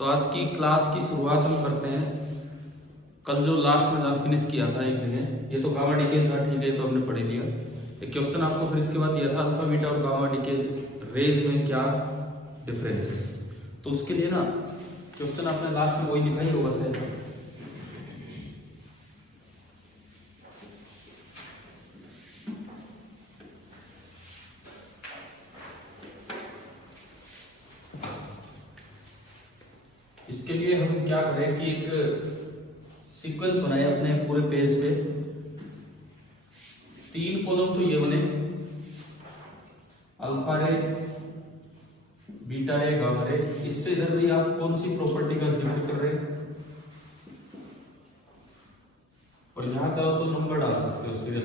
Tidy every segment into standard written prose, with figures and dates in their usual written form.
तो आज की क्लास की शुरुआत हम करते हैं। कल जो लास्ट में जहाँ फिनिश किया था एक जगह, ये तो गामा डीके था, ठीक है, तो हमने पढ़ लिया। एक क्वेश्चन आपको फिर इसके बाद दिया था, अल्फा बीटा और गामा डीके रेज में क्या डिफरेंस है। तो उसके लिए ना क्वेश्चन आपने लास्ट में वही लिखा ही होगा शायद। इसके लिए हम क्या करें कि एक सीक्वेंस बनाए अपने पूरे पेज पे। 3 कॉलम तो ये बने, अल्फा रे, बीटा रे, गामा रे। इससे इधर भी आप कौन सी प्रॉपर्टी का जिक्र कर रहे हैं, और यहां चाहो तो नंबर डाल सकते हो, सीरियल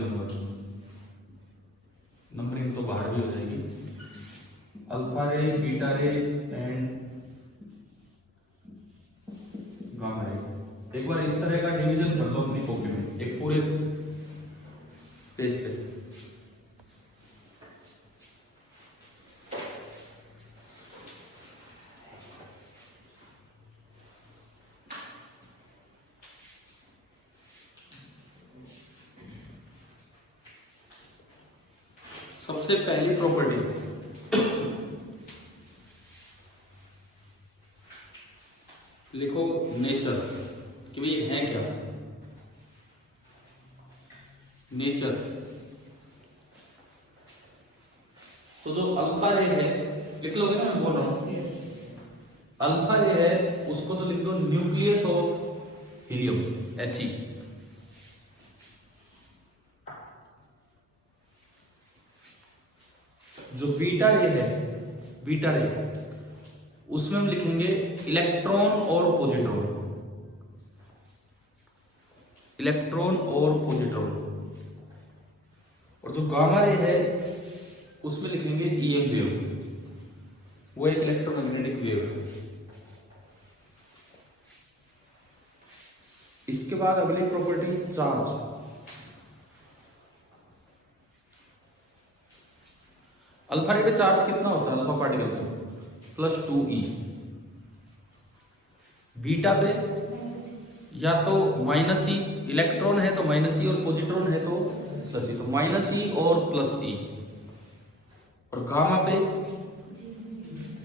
नंबरिंग तो बाहर भी हो जाएगी। अल्फा रे, बीटा रे एंड गामा रे। एक बार इस तरह का डिवीजन कर लो अपनी कॉपी में, एक पूरे पेज पे। सबसे पहली प्रॉपर्टी लिखो नेचर, कि भाई है क्या नेचर। तो जो अल्फा रे है, लिख लोगे ना, मैं बोल रहा हूं। अल्फा रे है, उसको तो लिख दो न्यूक्लियस ऑफ हीलियम, He। जो बीटा रे है, बीटा रे, उसमें हम लिखेंगे इलेक्ट्रॉन और पॉजिट्रॉन, इलेक्ट्रॉन और पॉजिट्रॉन। और जो गामा रे है, उसमें लिखेंगे ईएम वेव, वो एक इलेक्ट्रोमैग्नेटिक वेव है। इसके बाद अगली प्रॉपर्टी चार्ज। अल्फा रे पे चार्ज कितना होता है अल्फा पार्टिकल पे? +2e। बीटा पे या तो -e, इलेक्ट्रॉन है तो -e और पॉजिट्रॉन है तो +e, तो -e और +e। और गामा पे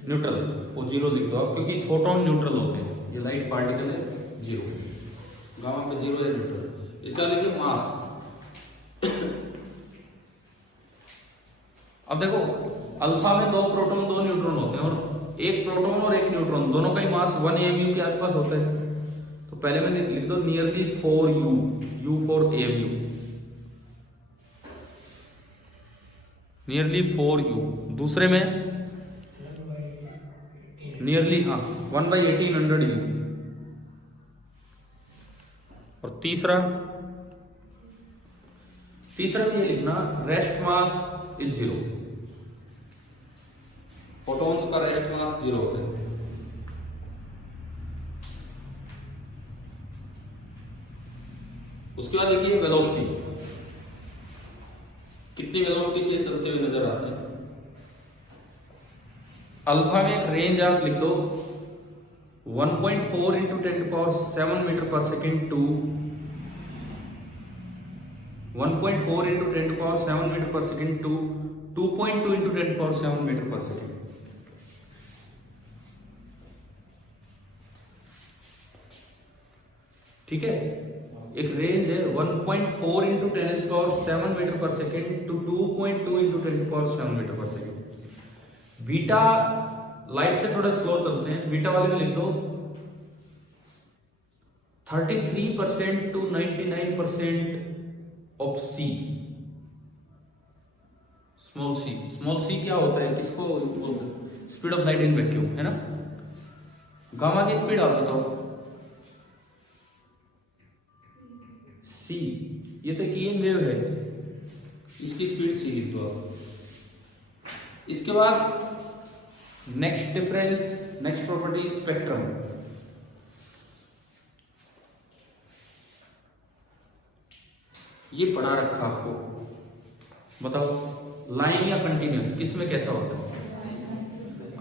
न्यूट्रल, वो 0 लिख दो आप, क्योंकि फोटोन न्यूट्रल होते हैं, ये लाइट पार्टिकल है 0, गामा पे 0 है न्यूट्रल। इसका लिखिए मास। अब देखो, अल्फा में 2 प्रोटॉन 2 न्यूट्रॉन होते हैं, और एक प्रोटॉन और एक न्यूट्रॉन, दोनों का ही मास 1 AMU के आसपास होता है। तो पहले मैंने लिख दो nearly 4u, u for AMU, nearly 4u। दूसरे में नियरली 1/1800u। और तीसरा ये लिखना रेस्ट मास इज 0, फोटॉन्स का रेस्ट मास 0 होता है। उसके बाद लिखिए वेलोसिटी, कितनी वेलोसिटी से चलते हुए नजर आते हैं। अल्फा में एक रेंज आप लिख दो 1.4 × 10⁷ मीटर पर सेकेंड टू 1.4 × 10⁷ मीटर पर सेकेंड टू 2.2 × 10⁷ मीटर पर सेकेंड। ठीक है, एक रेंज है 1.4 × 10⁷ मीटर पर सेकेंड टू 2.2 × 10⁷ मीटर पर सेकेंड। बीटा लाइट से थोड़ा स्लो चलते हैं, बीटा वाले में लिख दो 33% to 99% of C, small C. Small C क्या होता है, किसको बोलते हैं? Speed of light in vacuum, है ना। गामा की स्पीड आप बताओ। सी, ये तो ईएम वेव है, इसकी स्पीड सी लिख दो आप। इसके बाद next difference, next property spectrum. ये पढ़ा रखा आपको, बताओ लाइन या कंटिन्यूस, किस में कैसा होता है?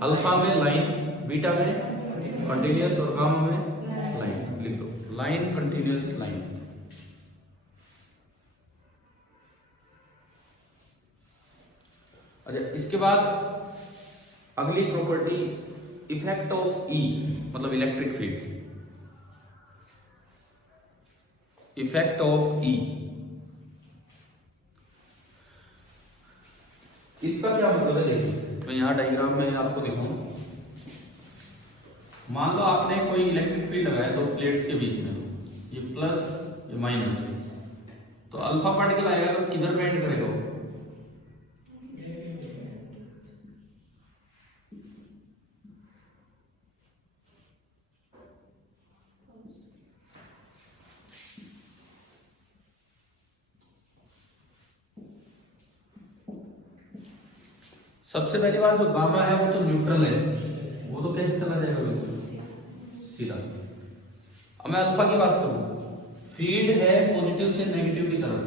अल्फा में लाइन, बीटा में कंटिन्यूअस और गामा में लाइन लिख दो, लाइन कंटिन्यूअस लाइन। अच्छा, इसके बाद अगली प्रॉपर्टी इफेक्ट ऑफ ई मतलब इलेक्ट्रिक फील्ड, इफेक्ट ऑफ ई। इसका क्या मतलब है देखिए, मैं यहां डायग्राम में आपको दिखाऊं। मान लो आपने कोई इलेक्ट्रिक फील्ड लगाया दो प्लेट्स के बीच में, ये प्लस ये माइनस, तो अल्फा पार्टिकल आएगा तो किधर बेंड करेगा वो? सबसे पहली बात, जो गामा है वो तो न्यूट्रल है, वो तो कैसे चला जाएगा बिल्कुल सीधा। अब मैं अल्फा की बात करूं, फील्ड है पॉजिटिव से नेगेटिव की तरफ,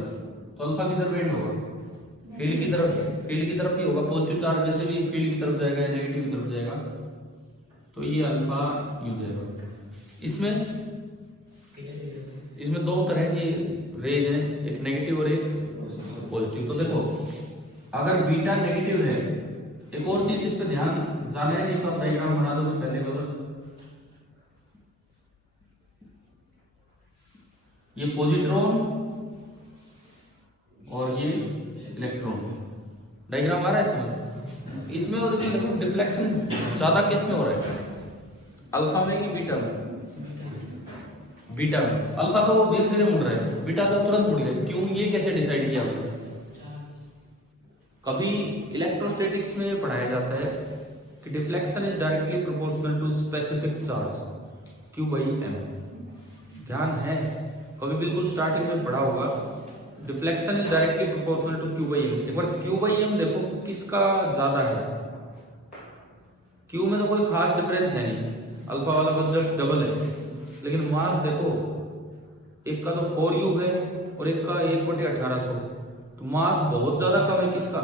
तो अल्फा किधर बेंड होगा? फील्ड की तरफ से, फील्ड की तरफ ही होगा। पॉजिटिव चार्ज जैसे भी फील्ड की तरफ जाएगा या नेगेटिव की तरफ जाएगा, तो ये अल्फा यूं जाएगा। इसमें दो तरह की रेज है, एक नेगेटिव और एक पॉजिटिव। तो देखो, अगर बीटा नेगेटिव है, एक और चीज इस पे ध्यान जाने है, नहीं तो आप डायग्राम बना दो पहले मतलब, ये पॉजिट्रॉन और ये इलेक्ट्रॉन, डायग्राम आ रहा है समझ? इसमें और इसमें देखो डिफ्लेक्शन ज्यादा किस में हो रहा है, अल्फा में कि बीटा में? बीटा में। अल्फा तो वो धीरे धीरे मुड़ रहा है, बीटा तो तुरंत मुड़ गया। क्यों, ये कैसे डिसाइड किया आपने? कभी इलेक्ट्रोस्टैटिक्स में पढ़ाया जाता है कि deflection is directly proportional to specific charge Q by m। ध्यान है, कभी बिल्कुल स्टार्टिंग में पढ़ा होगा, deflection is directly proportional to Q by m। एक बार Q by m देखो किसका ज्यादा है। Q में तो कोई खास डिफरेंस है नहीं, अल्फा वाला बस जस्ट डबल है, लेकिन मास देखो, एक का तो 4U है और एक का 1/1800, तो मास बहुत ज्यादा कम है किसका?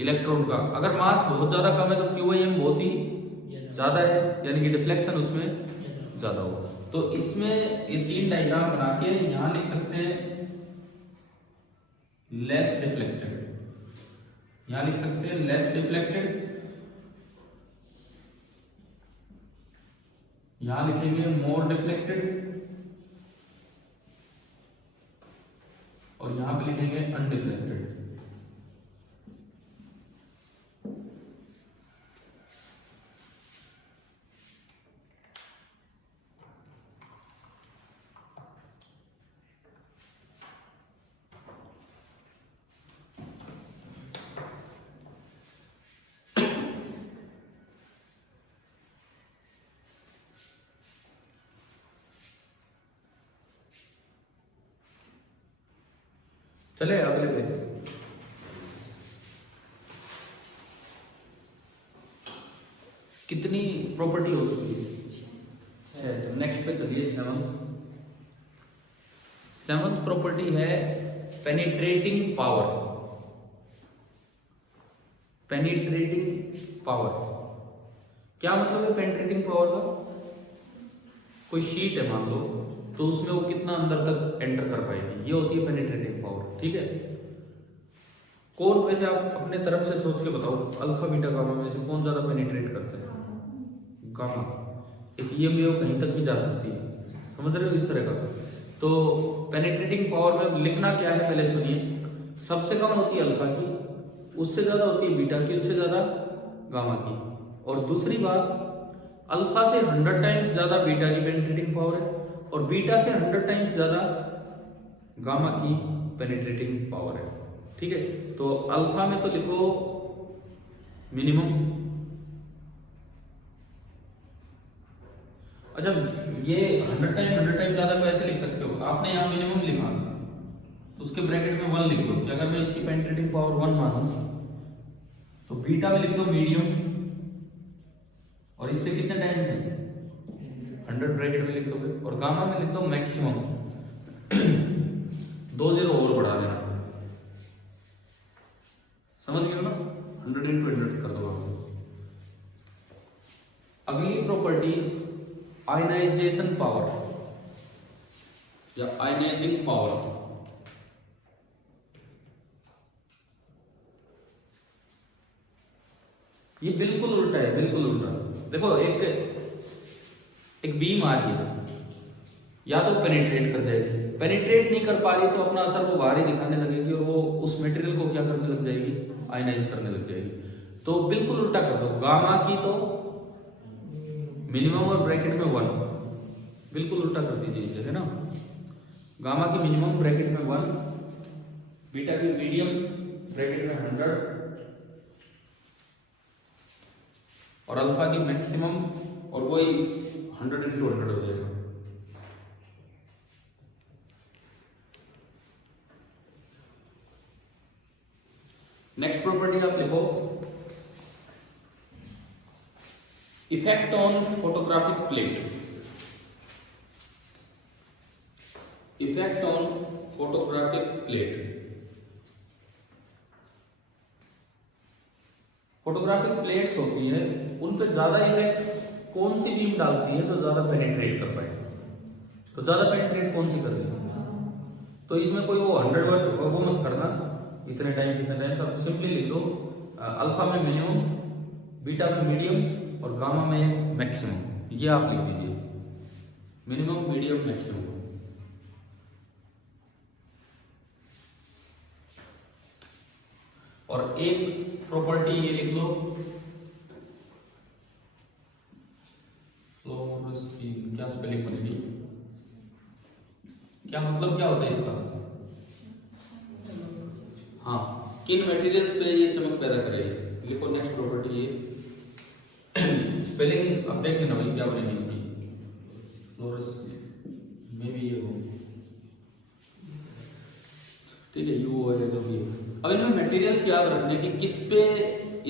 इलेक्ट्रॉन का। अगर मास बहुत ज्यादा कम है तो Q by m बहुत ही ज्यादा है, यानी कि डिफ्लेक्शन उसमें ज्यादा होगा। तो इसमें ये तीन डायग्राम बना के यहां लिख सकते हैं लेस डिफ्लेक्टेड, यहां लिख सकते हैं लेस डिफ्लेक्टेड, यहां लिखेंगे मोर डिफ्लेक्टेड, और यहां पे लिखेंगे अनडिफ्लेक्टेड। चले अगले पे, कितनी प्रॉपर्टी हो चुकी है? तो नेक्स्ट पे चलिए, सेवंथ प्रॉपर्टी है पेनिट्रेटिंग पावर। पेनिट्रेटिंग पावर क्या मतलब है? पेनिट्रेटिंग पावर का, कोई शीट है मान लो, तो उसमें वो कितना अंदर तक एंटर कर पाएगी, ये होती है पेनिट्रेटिंग पावर। ठीक है, कौन, वैसे आप अपने तरफ से सोच के बताओ, अल्फा बीटा गामा में से कौन ज्यादा पेनिट्रेट करता है? गामा। एक ये वेव कहीं तक भी जा सकती है, समझ रहे हो इस तरह का। तो पेनिट्रेटिंग पावर में लिखना क्या है पहले सुनिए, सबसे कम होती है अल्फा की, उससे ज्यादा होती है बीटा की, उससे ज्यादा गामा की। और दूसरी बात, अल्फा से 100 टाइम्स ज्यादा बीटा की पेनिट्रेटिंग पावर है, और बीटा से 100 टाइम्स ज्यादा गामा की पेनिट्रेटिंग पावर है। ठीक है, तो अल्फा में तो लिखो मिनिमम। अच्छा, ये 100 टाइम ज्यादा को ऐसे लिख सकते हो, आपने यहाँ मिनिमम लिखा, उसके ब्रैकेट में 1 लिख दो कि अगर मैं इसकी पेनिट्रेटिंग पावर 1 मानूं, तो बीटा में लिख दो मीडियम, और इससे कितने टाइम्स है 100 ब्रैकेट में लिख दोगे, और गामा में लिख दो मैक्सिमम 2 0 और बढ़ा देना, समझ गए ना, 100 × 100 कर दो। अगली प्रॉपर्टी आयनाइजेशन पावर या आयनाइजिंग पावर। ये बिल्कुल उल्टा है, बिल्कुल उल्टा। देखो एक बीम आ रही है, या तो पेनिट्रेट कर जाएगी, पेनिट्रेट नहीं कर पा रही तो अपना असर वो बाहर ही दिखाने लगेगी और वो उस मटेरियल को क्या करने लग जाएगी, आयनाइज करने लग जाएगी। तो बिल्कुल उल्टा कर दो, गामा की तो मिनिमम और ब्रैकेट में 1, बिल्कुल उल्टा कर दीजिए इसे, है ना। गामा की मिनिमम ब्रैकेट में 1, बीटा की मीडियम ब्रैकेट में 100 और अल्फा की मैक्सिमम, और वही 100 × 100 हो जाएगा। नेक्स्ट प्रॉपर्टी आप लिखो, effect on photographic plate. Effect on photographic plate. Photographic plates होती है, उन पे ज्यादा इफेक्ट कौन सी बीम डालती है तो ज्यादा पेनिट्रेट कर पाए। तो ज्यादा पेनिट्रेट कौन सी कर रही है, तो इसमें कोई वो 100 वर्ड वो मत करना, इतने टाइम से इतने टाइम। तो सिंपली लिख दो अल्फा में मिनिमम, बीटा में मीडियम और गामा में मैक्सिमम। ये आप लिख दीजिए, मिनिमम मीडियम मैक्सिमम। और एक प्रॉपर्टी ये लिख लो, फ्लोरोसीन। क्या स्पेलिंग बनेगी, क्या मतलब क्या होता है इसका? हाँ, किन मटेरियल्स पे ये चमक पैदा करेगी। लिखो नेक्स्ट प्रॉपर्टी ये स्पेलिंग अब देख लेना भाई क्या बनेगी इसकी। फ्लोरोसीन में भी ये हो, ठीक है, यू है जो भी है। अब इनमें मटेरियल्स याद रखने की, किस पे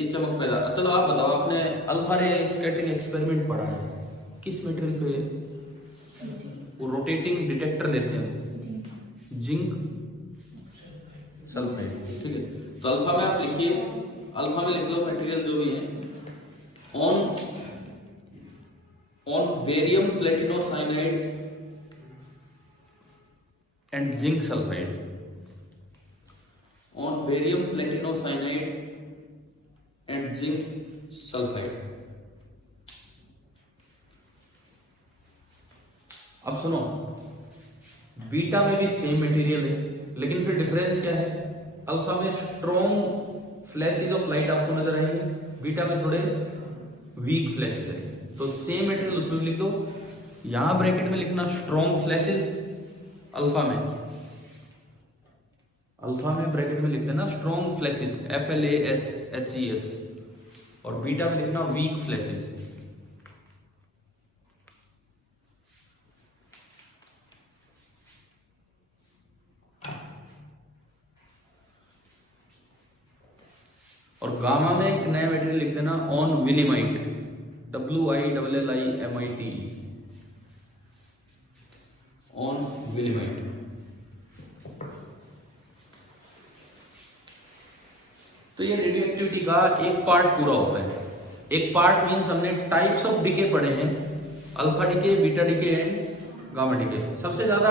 ये चमक पैदा। चलो आप बताओ, आपने अल्फा रे स्कैटरिंग एक्सपेरिमेंट पढ़ा है, किस मटेरियल पे वो रोटेटिंग डिटेक्टर लेते हैं, जिंक सल्फाइड, ठीक है। तो अल्फा में आप लिखिए, अल्फा में लिख लो मटेरियल जो भी है, on barium platinocyanide and zinc sulphide. on barium platinocyanide and zinc sulfide। अब सुनो, बीटा में भी सेम मटेरियल है, लेकिन फिर डिफरेंस क्या है। अल्फा में स्ट्रॉन्ग फ्लैशेस ऑफ लाइट आपको नजर आएंगे, बीटा में थोड़े वीक फ्लैशेस है। तो सेम मटेरियल उसमें लिख दो, यहां ब्रैकेट में लिखना स्ट्रॉन्ग फ्लैशेस अल्फा में, अल्फा में ब्रैकेट में लिख देना स्ट्रॉन्ग फ्लैशेस FLASHES, और बीटा में लिखना वीक फ्लैशेस। और गामा में एक नया मटेरियल लिख देना ऑन विलिमाइट, WILLIMIT, ऑन विलिमाइट। तो ये रेडियो एक्टिविटी का एक पार्ट पूरा होता है। एक पार्ट मीन्स हमने टाइप्स ऑफ डिके पढ़े हैं, alpha decay, beta decay and gamma decay. सबसे ज्यादा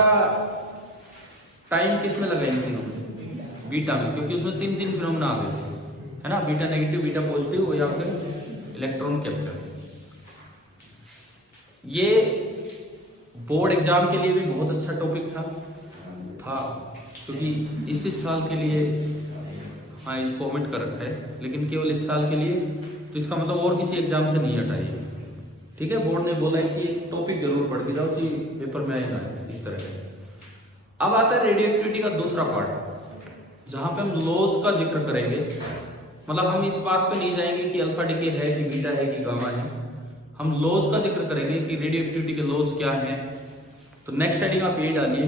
टाइम किस में लगा इन तीनों, बीटा में, क्योंकि उसमें तीन फिनोमेना आ गए, है ना, बीटा नेगेटिव, बीटा पॉजिटिव या फिर इलेक्ट्रॉन कैप्चर। ये बोर्ड एग्जाम के लिए भी बहुत अच्छा टॉपिक था क्योंकि इसी साल के लिए, हाँ इसको ओमिट कर रखा है, लेकिन केवल इस साल के लिए, तो इसका मतलब और किसी एग्जाम से नहीं हटाइए, ठीक है। बोर्ड ने बोला है कि टॉपिक जरूर पढ़ते जाओ कि पेपर में आएगा इस तरह। अब आता है रेडियो एक्टिविटी का दूसरा पार्ट, जहां पे हम लॉज का जिक्र करेंगे। मतलब हम इस बात पे नहीं जाएंगे कि अल्फा डिके है कि बीटा है कि गामा है, हम लॉज का जिक्र करेंगे कि रेडियो एक्टिविटी के लॉज क्या है। तो नेक्स्ट हेडिंग आप यही डालिए,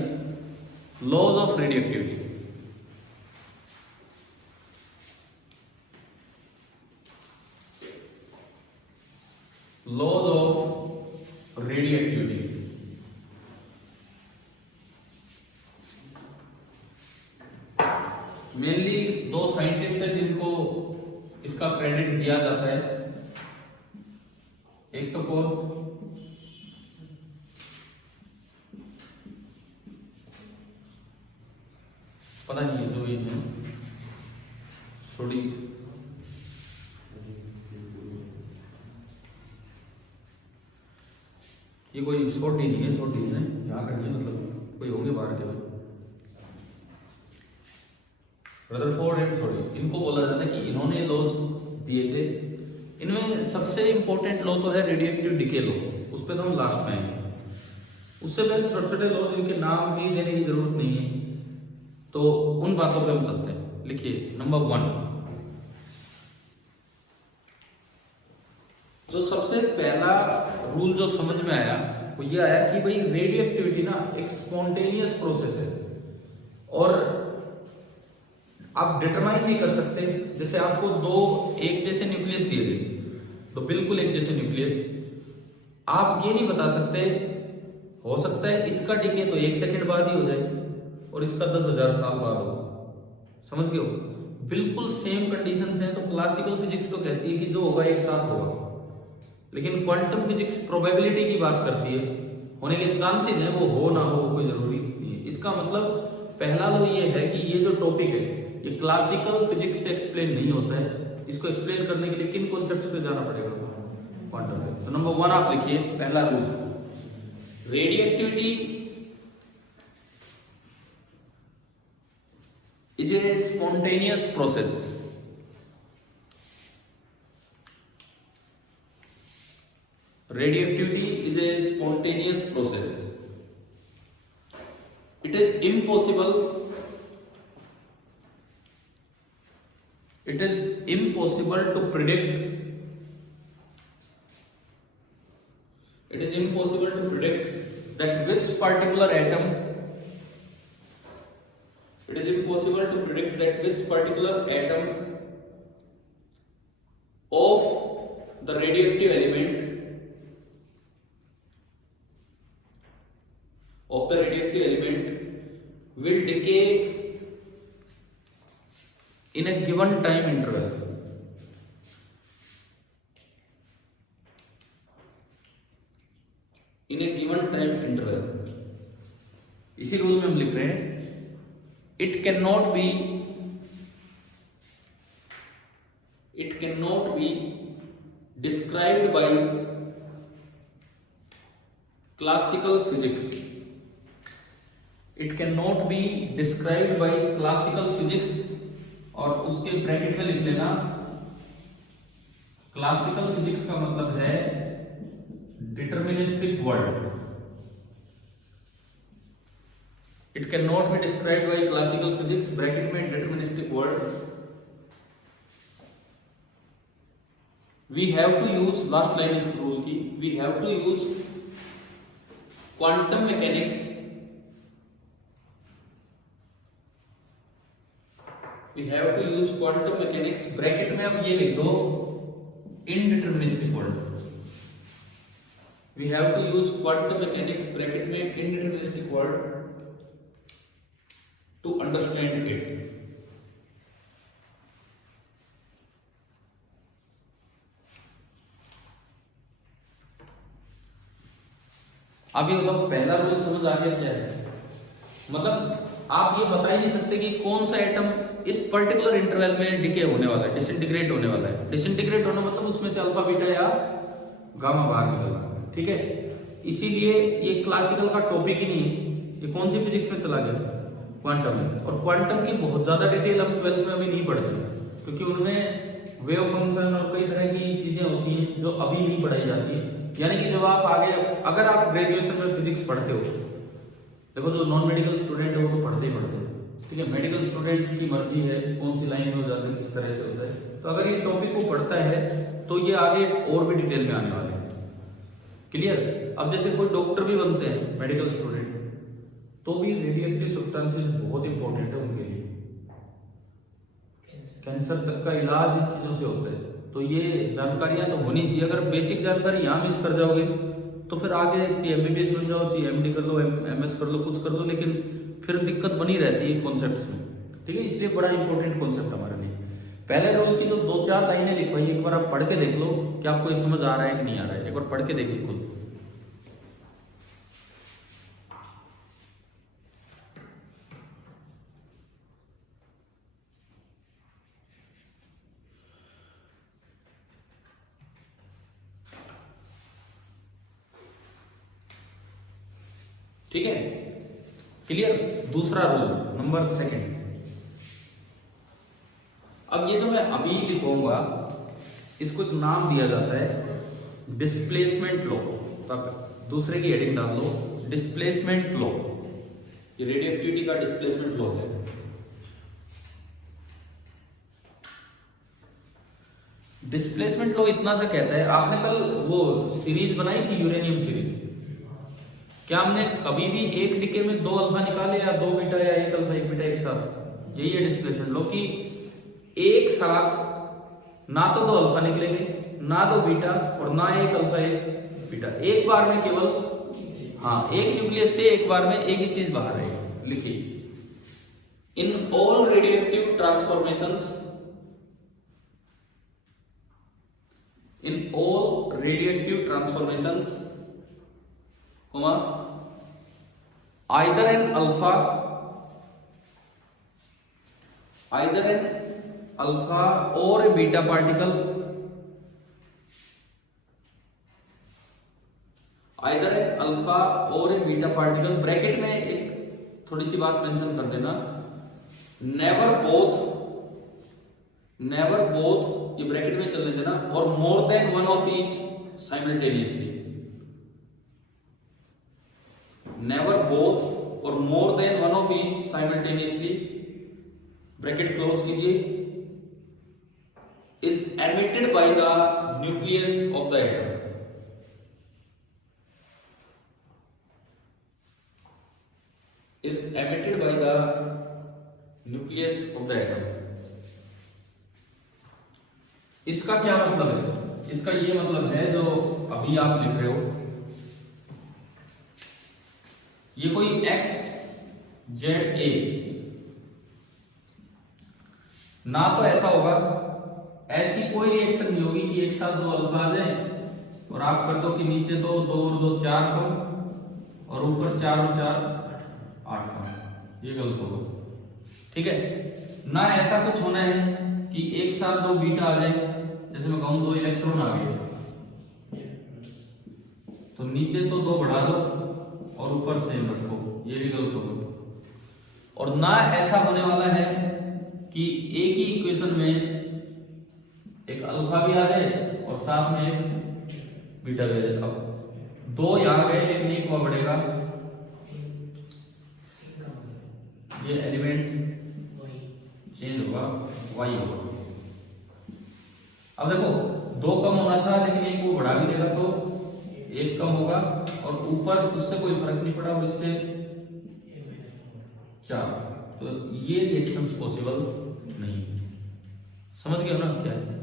laws of radioactivity. Laws of radioactivity. Mainly दो साइंटिस्ट हैं जिनको इसका क्रेडिट दिया जाता है, एक तो कौन, पता नहीं है जो ये है थोड़ी, ये कोई शॉर्ट ही नहीं है, शॉर्ट ही है यहाँ का नहीं है, मतलब कोई होंगे बाहर के भाई, रदरफोर्ड एंड सॉरी, इनको बोला जाता है कि इन्होंने लॉज दिए थे। इनमें सबसे इंपॉर्टेंट लॉ तो है रेडियोएक्टिव डिके लॉ, उस पर तो हम लास्ट में आएंगे। उससे पहले छोटे छोटे लॉज जिनके नाम भी देने की जरूरत नहीं है, तो उन बातों पे हम चलते हैं। लिखिए नंबर 1, जो सबसे पहला रूल जो समझ में आया वो ये आया कि भाई रेडियो एक्टिविटी ना एक स्पॉन्टेनियस प्रोसेस है और आप डिटरमाइन नहीं कर सकते। जैसे आपको दो एक जैसे न्यूक्लियस दिए गए, तो बिल्कुल एक जैसे न्यूक्लियस, आप ये नहीं बता सकते, हो सकता है इसका डिके तो 1 सेकंड बाद ही हो जाए और इसका 10,000 साल बाद हो, समझ गए हो, बिल्कुल सेम कंडीशंस हैं। तो क्लासिकल फिजिक्स तो कहती है कि जो होगा एक साथ होगा, लेकिन क्वांटम फिजिक्स प्रोबेबिलिटी की बात करती है, होने के चांसेस हैं, वो हो ना हो कोई जरूरी नहीं है। इसका मतलब पहला तो ये है कि ये जो टॉपिक है ये क्लासिकल फिजिक्स से एक्सप्लेन नहीं होता है, इसको एक्सप्लेन करने के लिए किन कॉन्सेप्ट्स पे जाना पड़ेगा, क्वांटम पे। तो नंबर 1 आप लिखिए, पहला rule, radio activity is a spontaneous process. Radioactivity is a spontaneous process. It is impossible to predict that which particular atom of the radioactive element will decay in a given time interval. इसी rule में हम लिख रहे हैं, it cannot be described by classical physics. It cannot be described by classical physics, और उसके bracket में लिख लेना, क्लासिकल फिजिक्स का मतलब है deterministic world. It cannot be described by classical physics, bracket में deterministic world. We have to use, last line इस रूल की, we have to use quantum mechanics bracket में अब ये लिख दो indeterministic world. We have to use quantum mechanics bracket में indeterministic world to understand it. अब ये मतलब पहला रूल समझ आ गया क्या है, मतलब आप ये बता ही नहीं सकते कि कौन सा एटम इस पर्टिकुलर इंटरवल में डिके होने वाला है, डिसइंटीग्रेट होने वाला है। डिसइंटीग्रेट होना मतलब उसमें से अल्फा बीटा या गामा बाहर निकलना, ठीक है। इसीलिए ये क्लासिकल का टॉपिक ही नहीं है, ये कौन सी फिजिक्स में चला गया, क्वांटम में। और क्वांटम की बहुत ज्यादा डिटेल हम 12th में अभी नहीं पढ़ते, क्योंकि उनमें वेव फंक्शन और कई तरह की चीजें होती हैं जो अभी नहीं पढ़ाई जाती है। यानी कि जब आप आगे, अगर आप ग्रेजुएशन में फिजिक्स पढ़ते हो, देखो जो नॉन मेडिकल स्टूडेंट है वो तो पढ़ते ही पढ़ते हैं, ठीक है। मेडिकल स्टूडेंट की मर्जी है कौन सी लाइन में हो जाता है, किस तरह से होता है। तो अगर ये टॉपिक को पढ़ता है तो ये आगे और भी डिटेल में आने वाले हैं, क्लियर। अब जैसे कोई डॉक्टर भी बनते हैं मेडिकल स्टूडेंट, तो भी रेडियोएक्टिव सब्सटेंसेस बहुत इंपॉर्टेंट है उनके लिए। कैंसर तक का इलाज इन चीजों से होता है, तो ये जानकारियां तो होनी चाहिए। अगर बेसिक जानकारी यहाँ मिस कर जाओगे तो फिर आगे MBBS बन जाओ, MD कर लो, MS कर लो, कुछ कर लो, लेकिन फिर दिक्कत बनी रहती है कॉन्सेप्ट्स में, ठीक है। इसलिए बड़ा इंपॉर्टेंट कॉन्सेप्ट हमारे लिए। पहले रूल की जो 2-4 लाइनें लिखवाई एक बार आप पढ़ के देख लो कि आपको ये समझ आ रहा है कि नहीं आ रहा है, एक बार पढ़ के देखिए खुद। ठीक है, क्लियर। दूसरा रूल नंबर 2। अब ये जो मैं अभी लिखूंगा इसको एक नाम दिया जाता है डिस्प्लेसमेंट लॉ। तो आप दूसरे की हेडिंग डाल दो डिस्प्लेसमेंट लॉ। ये रेडियोएक्टिविटी का डिस्प्लेसमेंट लॉ है। डिस्प्लेसमेंट लॉ इतना सा कहता है, आपने कल वो सीरीज बनाई थी यूरेनियम सीरीज, क्या हमने कभी भी एक डिके में 2 अल्फा निकाले या 2 बीटा या 1 अल्फा 1 बीटा एक साथ? यही है डिस्प्लेसमेंट लॉ कि एक साथ ना तो 2 अल्फा निकलेंगे, ना 2 बीटा और ना 1 अल्फा 1 बीटा। एक बार में केवल एक न्यूक्लियस से एक बार में एक ही चीज बाहर आएगी। लिखिए in all radioactive transformations, in all radioactive transformations either an alpha or a beta particle, either an alpha or a beta particle, bracket में एक थोड़ी सी बात मेंशन कर देना, never both, ये ब्रैकेट में चलने देना, और more than one of each simultaneously, never both और more than one of each simultaneously, bracket close कीजिए, is emitted by the nucleus of the atom, is emitted by the nucleus of the atom। इसका क्या मतलब है? इसका ये मतलब है जो अभी आप लिख रहे हो, ये कोई एक्स जेड ए, ना तो ऐसा होगा, ऐसी कोई रिएक्शन नहीं होगी कि एक साथ 2 अल्फा आ जाए और आप कर दो कि नीचे तो 2 और 2 4 कम और ऊपर 4 और 4 8 कम, ये गलत होगा। ठीक है, ना ऐसा कुछ होना है कि एक साथ 2 बीटा आ जाए, जैसे मैं कहूं 2 इलेक्ट्रॉन आ गए तो नीचे तो 2 बढ़ा दो और ऊपर सेम रखो, ये भी गलत होगा। और ना ऐसा होने वाला है कि एक ही इक्वेशन में एक अल्फा भी आ जाए और साथ में एक बीटा भी आ जाए। अब 2 यहां गए लेकिन एक वहां बढ़ेगा, ये एलिमेंट चेंज होगा, वाई होगा। अब देखो 2 कम होना था लेकिन एक वो बढ़ा भी देगा तो 1 कम होगा, और ऊपर उससे कोई फर्क नहीं पड़ा और इससे 4, तो ये रिएक्शंस पॉसिबल नहीं। समझ गए ना क्या है?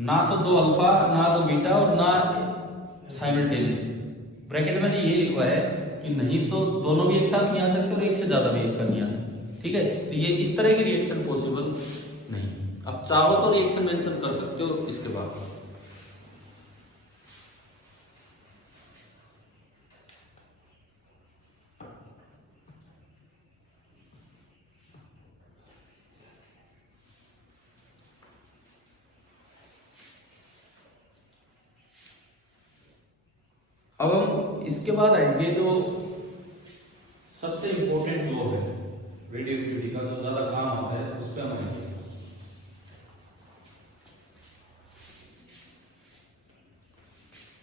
ना तो 2 अल्फा ना 2 बीटा और ना साइमल्टेनियस। ब्रैकेट में ये लिखा है कि नहीं तो दोनों भी एक साथ नहीं आ सकते और एक से ज्यादा भी एक का नहीं आना। ठीक है, तो ये इस तरह की रिएक्शन पॉसिबल नहीं। अब चाहो तो रिएक्शन मेंशन कर सकते हो इसके बाद। अब हम इसके बाद आएंगे जो सबसे इंपॉर्टेंट लॉ है रेडियोएक्टिविटी का, जो ज्यादा काम होता है उस पर हम आएंगे।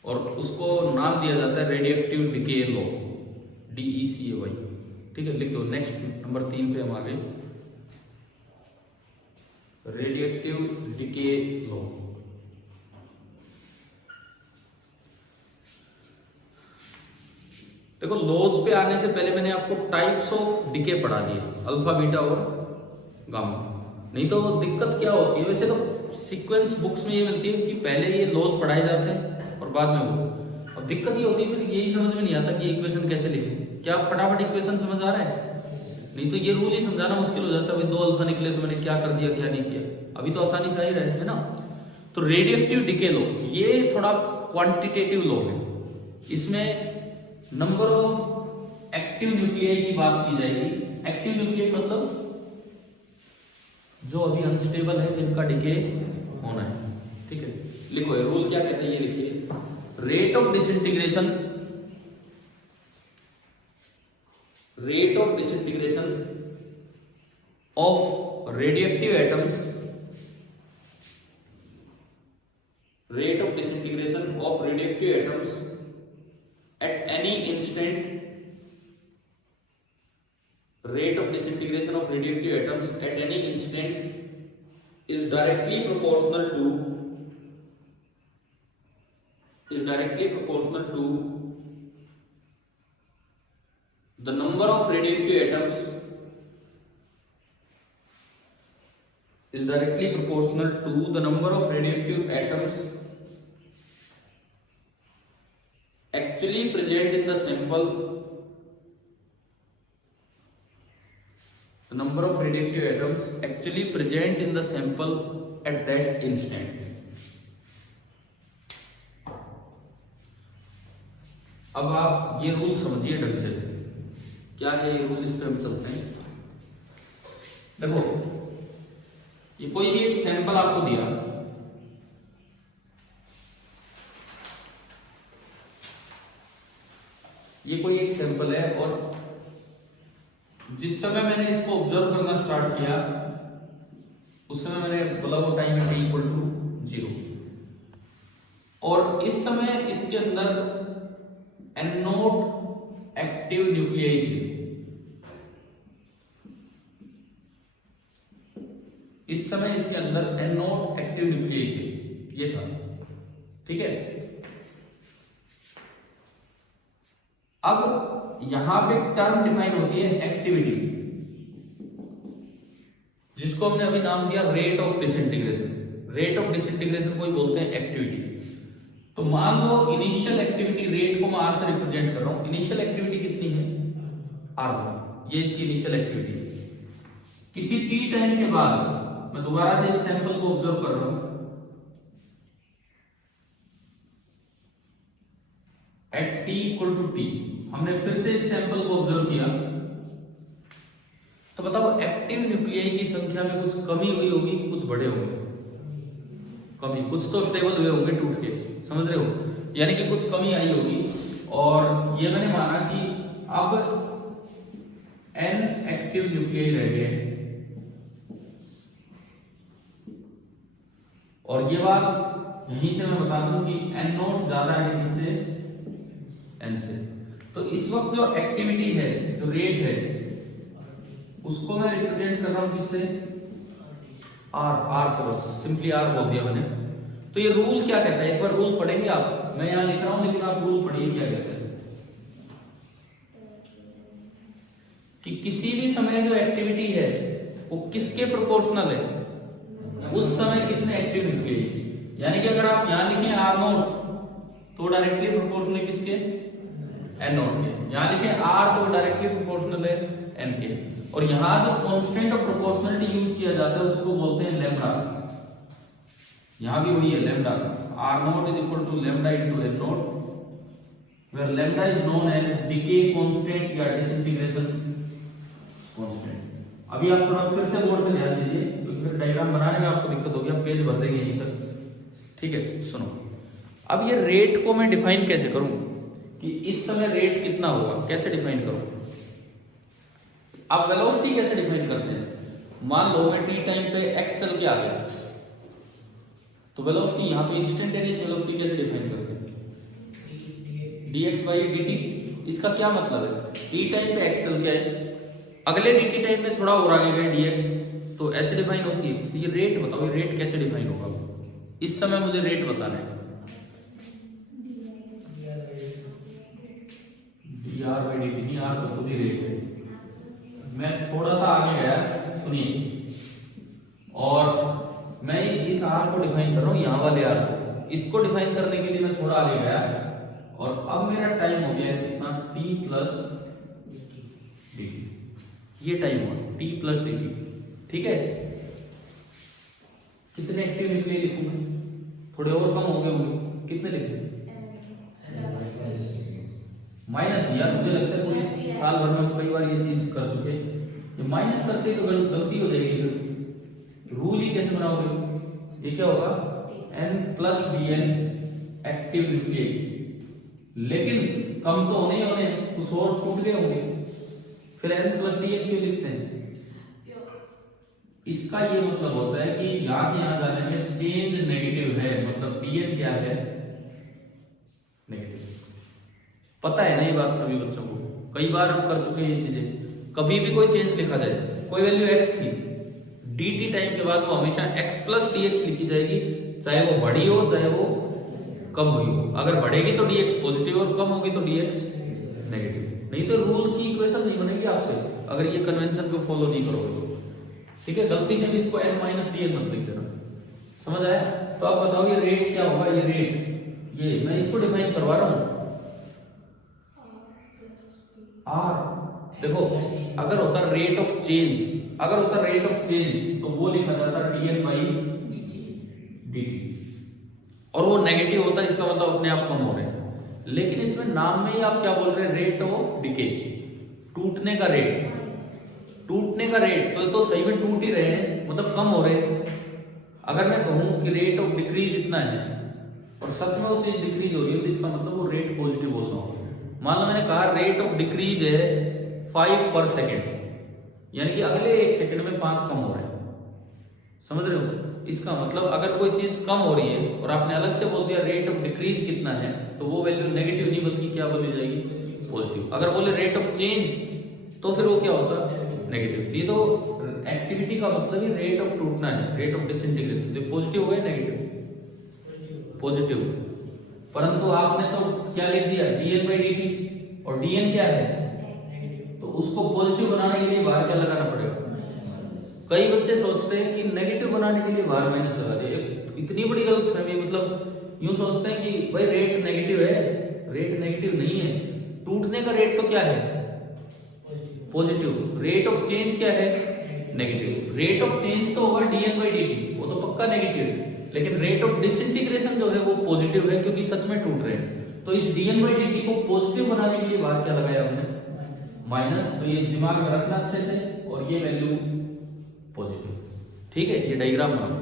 और उसको नाम दिया जाता है रेडियोएक्टिव डिके लॉ, DECAY। ठीक है, लिख दो। नेक्स्ट नंबर 3 पे हम आ गए, रेडियोएक्टिव डिके लॉ। देखो लॉज पे आने से पहले मैंने आपको टाइप्स ऑफ डिके पढ़ा दिए, अल्फा बीटा और गामा। नहीं तो दिक्कत क्या होती है, वैसे तो सीक्वेंस बुक्स में ये मिलती है कि पहले ये लॉज पढ़ाए जाते हैं और बाद में वो। अब दिक्कत ये होती है फिर यही समझ में नहीं आता कि इक्वेशन कैसे लिखें। क्या फटाफट इक्वेशन समझ आ रहा है? नहीं तो ये रूल ही समझाना मुश्किल हो जाता है। भाई 2 अल्फा निकले तो मैंने क्या कर दिया क्या नहीं किया। अभी तो आसानी से आ ही रहे है ना। तो रेडियोएक्टिव डिके लॉ ये थोड़ा क्वांटिटेटिव लॉ है, इसमें नंबर ऑफ एक्टिव न्यूक्लियाई की बात की जाएगी। एक्टिव न्यूक्लियाई मतलब जो अभी अनस्टेबल है, जिनका डिके होना है, ठीक है। लिखो ये रूल क्या कहते हैं, ये लिखिए, rate of disintegration of radioactive atoms, rate of disintegration of radioactive atoms at any instant, rate of disintegration of radioactive atoms at any instant is directly proportional to the number of radioactive atoms, is directly proportional to the number of radioactive atoms actually present in the sample, the number of radioactive atoms actually present in the sample at that instant. अब आप ये rule समझिए ढंग से, क्या है ये rule, इस पे हम चलते हैं। देखो ये कोई भी एक सैंपल आपको दिया, ये कोई एक सैंपल है, और जिस समय मैंने इसको ऑब्जर्व करना स्टार्ट किया उस समय मैंने बोला वो टाइम है t इक्वल टू 0, और इस समय इसके अंदर एनोड एक्टिव न्यूक्लियाई थी। इस समय इसके अंदर एनोड एक्टिव न्यूक्लियाई थे, ये था, ठीक है। अब यहां पे टर्म डिफाइन होती है एक्टिविटी, जिसको हमने अभी नाम दिया rate of disintegration. Rate of disintegration को ही बोलते हैं एक्टिविटी। तो मान लो इनिशियल एक्टिविटी, रेट को मैं आर से रिप्रेजेंट कर रहा हूं, इनिशियल एक्टिविटी कितनी है R1, ये इसकी इनिशियल एक्टिविटी है। किसी टी टाइम के बाद मैं दोबारा से इस सैंपल को ऑब्जर्व कर रहा हूं at t equal to t, हमने फिर से इस सैंपल को ऑब्जर्व किया, तो बताओ एक्टिव न्यूक्लियाई की संख्या में कुछ कमी हुई होगी, कुछ बढ़े होंगे, कमी, कुछ तो स्टेबल हुए होंगे टूट के, समझ रहे हो, यानी कि कुछ कमी आई होगी। और ये मैंने माना कि अब n एक्टिव न्यूक्लियाई रह गए, और ये बात यहीं से मैं बता दूं कि n नॉट ज्यादा है किससे, n से। तो इस वक्त जो एक्टिविटी है, जो रेट है, उसको मैं रिप्रेजेंट कर रहा हूं किससे, r से, बस सिंपली r बोल दिया मैंने। तो ये रूल क्या कहता है, एक बार रूल पढ़ेंगे आप, मैं यहां लिख रहा हूं लेकिन आप रूल पढ़िए क्या कहता है, कि किसी भी समय जो एक्टिविटी है वो किसके प्रोपोर्शनल है, उस समय कितने एक्टिव न्यूक्लियाई। यानी कि अगर आप यहां लिखें R नॉट तो डायरेक्टली प्रोपोर्शनल है किसके, N नॉट के। यहां लिखें R तो डायरेक्टली प्रोपोर्शनल है N के। और यहां जो कांस्टेंट ऑफ प्रोपोर्शनलिटी यूज किया जाता है उसको बोलते हैं लैम्डा। यहां भी वही है lambda, R naught is equal to lambda into N naught, where lambda is known as decay constant या डिसइंटीग्रेशन कांस्टेंट। अभी आप थोड़ा फिर से बोर्ड पे ध्यान दीजिए, क्योंकि फिर डायग्राम बनाने में आपको दिक्कत होगी, आप पेज भर देंगे यहीं तक, ठीक है। सुनो, अब ये रेट को मैं डिफाइन कैसे करूं, कि इस समय रेट कितना होगा, कैसे डिफाइन करूं। आप वेलोसिटी कैसे डिफाइन करते हैं, मान लो मैं टी टाइम पे x चल के आ गया, तो वेलोसिटी यहाँ पे इंस्टेंटेनियस वेलोसिटी कैसे डिफाइन करते हैं, dx by dt। इसका क्या मतलब है, टी टाइम पे x चल के आए, अगले dt टाइम में थोड़ा और आगे गए dx, तो ऐसे डिफाइन होती है। ये रेट बताओ, ये रेट कैसे डिफाइन होगा, इस समय मुझे रेट बताना है। dr by dt, नहीं r तो खुद ही रेट है। मैं थोड़ा सा आगे गया, सुनिए, और मैं इस r को डिफाइन कर रहा हूं, यहां वाले r को, इसको डिफाइन करने के लिए मैं थोड़ा आगे गया, और अब मेरा टाइम हो गया कितना, t प्लस dt, ये टाइम हुआ t प्लस dt, ठीक है। कितने एक्टिव न्यूक्लियाई लिखूं मैं? थोड़े और कम हो गए होंगे, कितने लिखे? माइनस। यार मुझे लगता है पूरी साल भर में कई बार ये चीज कर चुके, ये माइनस करते ही तो गलती हो जाएगी। फिर रूल ही कैसे बनाओगे? ये क्या होगा? n plus B N active nuclei, लेकिन कम तो होने ही होने, कुछ और छूट गए होंगे, फिर n प्लस डी एन क्यों लिखते हैं? इसका ये मतलब होता है कि यहां से यहां जाने में चेंज नेगेटिव है, मतलब बी एन क्या है? नेगेटिव। पता है ना ये बात सभी बच्चों को, कई बार हम कर चुके हैं ये चीजें। कभी भी कोई चेंज लिखा जाए, कोई वैल्यू x थी, dt टाइम के बाद वो हमेशा x प्लस dx लिखी जाएगी, चाहे वो बड़ी हो चाहे वो कम हुई हो। अगर बढ़ेगी तो dx पॉजिटिव और कम होगी तो dx नेगेटिव। नहीं तो रूल की इक्वेशन नहीं बनेगी आपसे, अगर ये कन्वेंशन को फॉलो नहीं करोगे तो। ठीक है, गलती से भी इसको n माइनस dn मत लिख देना। समझ आया? तो आप बताओ ये रेट क्या होगा? ये रेट, ये मैं इसको डिफाइन करवा रहा हूं आर। देखो अगर होता रेट ऑफ चेंज, अगर होता रेट ऑफ चेंज तो वो लिखा जाता dn बाई dt, और वो नेगेटिव होता, इसका मतलब अपने आप कम हो रहे हैं। लेकिन इसमें नाम में ही आप क्या बोल रहे हैं? रेट ऑफ डिके, टूटने का रेट। टूटने का रेट तो सही में टूट ही रहे हैं, मतलब कम हो रहे हैं। अगर मैं कहूं कि रेट ऑफ डिक्रीज इतना है और सच में वो चीज डिक्रीज हो रही है, तो इसका मतलब वो रेट पॉजिटिव बोलना होगा। मान लो मैंने कहा रेट ऑफ डिक्रीज है 5 पर सेकेंड, यानी कि अगले 1 सेकेंड में 5 कम हो रहे हैं। समझ रहे हो? इसका मतलब अगर कोई चीज कम हो रही है और आपने अलग से बोल दिया रेट ऑफ डिक्रीज कितना है, तो वो वैल्यू नेगेटिव नहीं बल्कि क्या बोली जाएगी? पॉजिटिव। अगर बोले रेट ऑफ चेंज तो फिर वो क्या होता है? नेगेटिव। ये तो एक्टिविटी का मतलब ही रेट ऑफ टूटना है, रेट ऑफ डिसइंटीग्रेशन। तो पॉजिटिव हो गया नेगेटिव? पॉजिटिव। परंतु आपने तो क्या लिख दिया? dn बाई dt, और dn क्या है? तो उसको पॉजिटिव बनाने के लिए बाहर क्या लगाना पड़ेगा? कई बच्चे सोचते हैं कि नेगेटिव बनाने के लिए बाहर माइनस लगा दे। इतनी बड़ी गलतफहमी, मतलब यूं सोचते हैं कि भाई रेट नेगेटिव है, रेट नेगेटिव नहीं है। टूटने का रेट तो क्या है? पॉजिटिव। रेट ऑफ चेंज क्या है? नेगेटिव। रेट ऑफ चेंज तो होगा dn बाई dt, वो तो पक्का नेगेटिव है। लेकिन रेट ऑफ डिसइंटीग्रेशन जो है वो पॉजिटिव है, क्योंकि सच में टूट रहे हैं। तो इस dn बाई dt को पॉजिटिव बनाने के लिए बाहर क्या लगाया हमने? माइनस। तो ये दिमाग में रखना अच्छे से, और ये वैल्यू पॉजिटिव। ठीक है, ये डायग्राम बनाओ।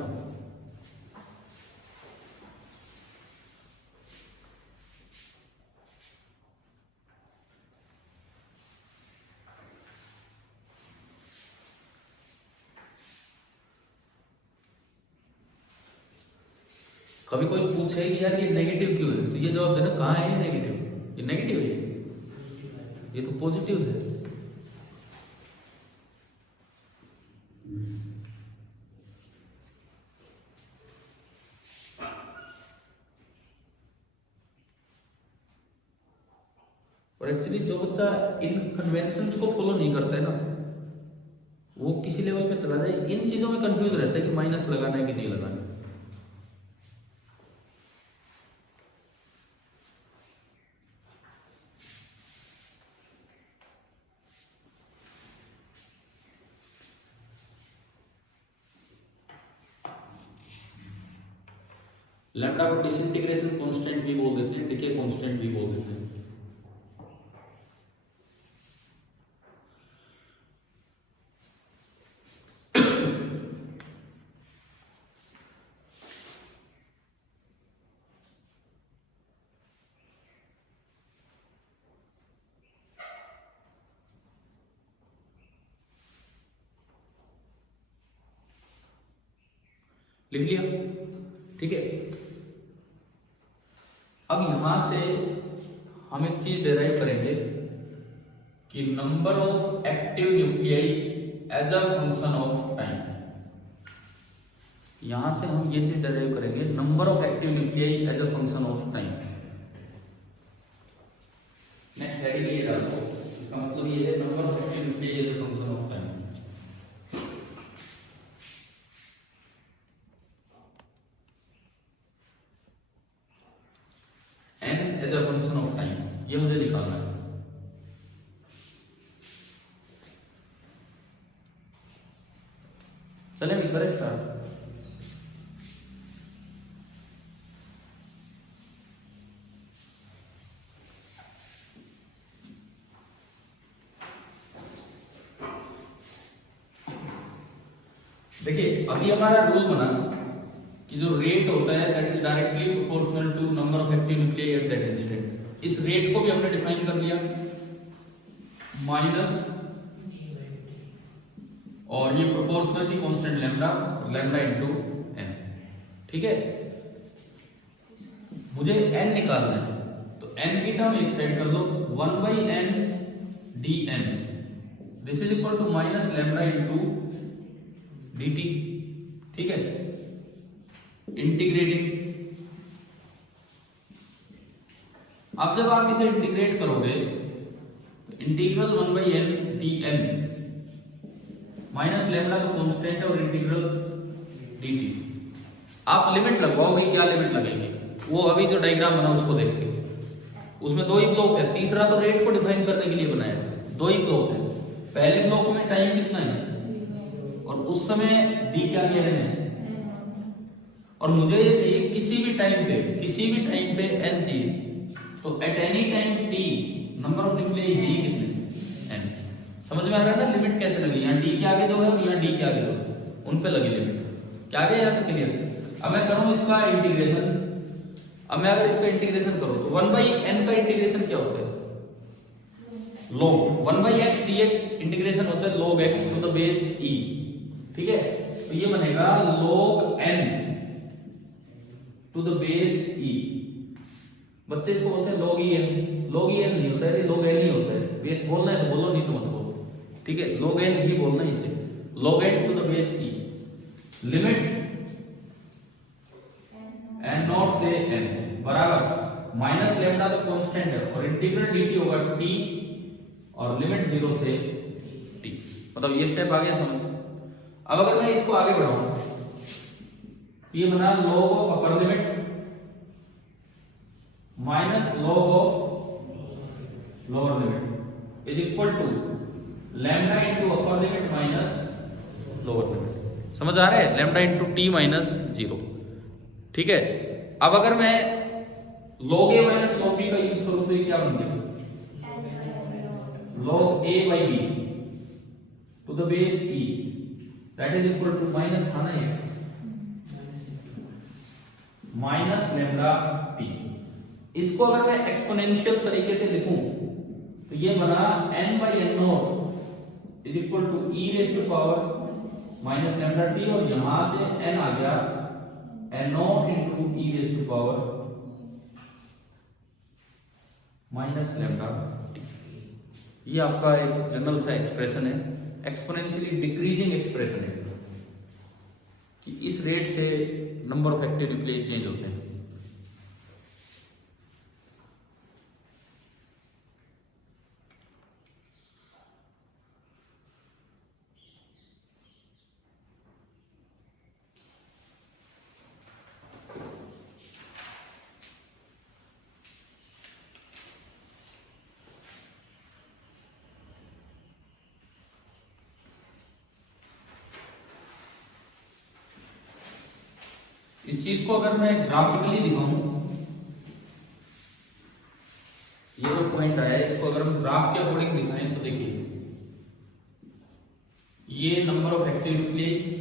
कभी कोई पूछे कि यार ये नेगेटिव क्यों है, तो ये जवाब देना कहाँ है ये नेगेटिव? ये नेगेटिव है, ये तो पॉजिटिव है। और एक्चुअली जो बच्चा इन कन्वेंशंस को फॉलो नहीं करता है ना, वो किसी लेवल पे चला जाए, इन चीजों में कंफ्यूज रहता है कि माइनस लगाना है कि नहीं लगाना है। लैम्डा को डिसइंटीग्रेशन कांस्टेंट भी बोल देते हैं, डिके कांस्टेंट भी बोल देते हैं। लिख लिया? ठीक है। अब यहां से हम एक चीज डिराइव करेंगे कि number of active nuclei as a function of time. यहां से हम ये चीज डिराइव करेंगे, number of active nuclei as a function of time. Next heading ये डालो, इसका मतलब ये है number of active nuclei as a function of time. N as a function of time, ये मुझे निकालना है। चले करें स्टार्ट। देखिए अभी हमारा रूल बना कि जो रेट होता है that is directly proportional to number of active nuclei at that instant. इस रेट को भी हमने डिफाइन कर लिया माइनस, और ये प्रोपोर्शनल की constant lambda, lambda into n। ठीक है, मुझे n निकालना है तो n की टर्म एक साइड कर लो, 1/n dn this is equal to minus lambda into dt। ठीक है, इंटीग्रेटिंग। अब जब आप इसे इंटीग्रेट करोगे तो integral 1/n dn minus lambda तो कांस्टेंट है और इंटीग्रल dt। आप लिमिट लगवाओगे, क्या लिमिट लगेगी वो अभी जो डायग्राम बना उसको देख के, उसमें दो ही ब्लॉक है। तीसरा तो रेट को डिफाइन करने के लिए बनाया है, दो ही ब्लॉक है। पहले ब्लॉक में टाइम कितना है और उस समय डी क्या क्या है, और मुझे ये चाहिए किसी भी टाइम पे n चाहिए। तो at any time t number of nuclei है कितने, n। समझ में आ रहा है ना लिमिट कैसे लगी, यहाँ d के आगे जो है और यहाँ d के आगे जो है उन पे लगी लिमिट। क्या गया यहाँ तक क्लियर। अब मैं करूं इसका इंटीग्रेशन। अब मैं अगर इसका इंटीग्रेशन करूं तो 1/n का इंटीग्रेशन क्या होता है, log 1/x dx इंटीग्रेशन होता है log x to the base e। ठीक है, तो ये बनेगा log n to the base e। बच्चे इसको बोलते हैं log en, log en नहीं होता है, log n ही होता है। बेस बोलना है तो बोलो, नहीं तो मत बोलो। ठीक है, log n ही बोलना है इसे, log n to the base e। Limit n naught से n बराबर माइनस लैम्डा तो कांस्टेंट है और इंटीग्रल dt होगा t और लिमिट 0 से t। मतलब ये स्टेप आ गया समझ। अब अगर मैं इसको आगे बढ़ाऊं, ये बना log of upper limit minus log of lower limit is equal to lambda into upper limit minus lower limit. समझ आ रहा है, लैम्डा इनटू t माइनस 0। ठीक है, अब अगर मैं log a minus log b का यूज करूं तो ये क्या बन गया, log a by b to the base e that is equal to minus था ना ये माइनस लैम्डा t। इसको अगर मैं एक्सपोनेंशियल तरीके से लिखूं तो ये बना n by n naught is equal to e raise to power minus lambda t, और यहां से n आ गया n naught into e raise to power minus lambda t। ये आपका एक जनरल सा एक्सप्रेशन है, एक्सपोनेंशियली डिक्रीजिंग एक्सप्रेशन है कि इस रेट से number of active nuclei change होते हैं। इस चीज को अगर मैं ग्राफिकली दिखाऊं, ये जो पॉइंट आया है इसको अगर हम ग्राफ के अकॉर्डिंग दिखाएं तो देखिए ये नंबर ऑफ एक्टिव न्यूक्लियाई,